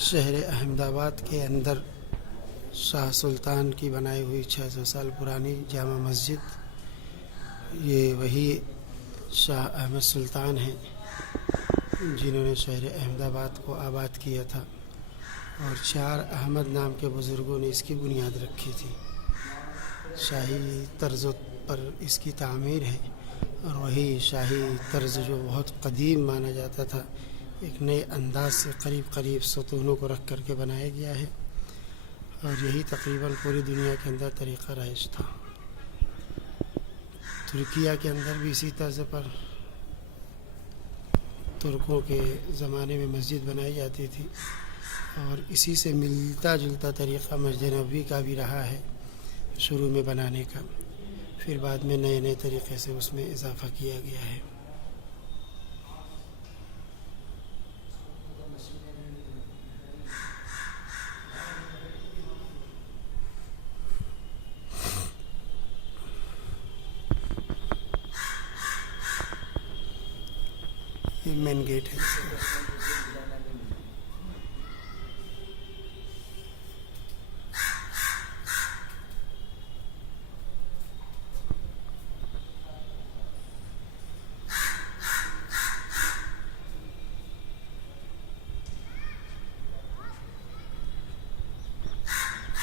شہر احمد آباد کے اندر شاہ سلطان کی بنائی ہوئی 600 سال پرانی جامع مسجد، یہ وہی شاہ احمد سلطان ہیں جنہوں نے شہر احمد آباد کو آباد کیا تھا، اور 4 احمد نام کے بزرگوں نے اس کی بنیاد رکھی تھی۔ شاہی طرز پر اس کی تعمیر ہے، اور وہی شاہی طرز جو بہت قدیم مانا جاتا تھا، ایک نئے انداز سے قریب ستونوں کو رکھ کر کے بنایا گیا ہے، اور یہی تقریباً پوری دنیا کے اندر طریقہ رائج تھا۔ ترکیہ کے اندر بھی اسی طرز پر ترکوں کے زمانے میں مسجد بنائی جاتی تھی، اور اسی سے ملتا جلتا طریقہ مسجد نبوی کا بھی رہا ہے شروع میں بنانے کا، پھر بعد میں نئے طریقے سے اس میں اضافہ کیا گیا ہے۔ یہ مین گیٹ ہے۔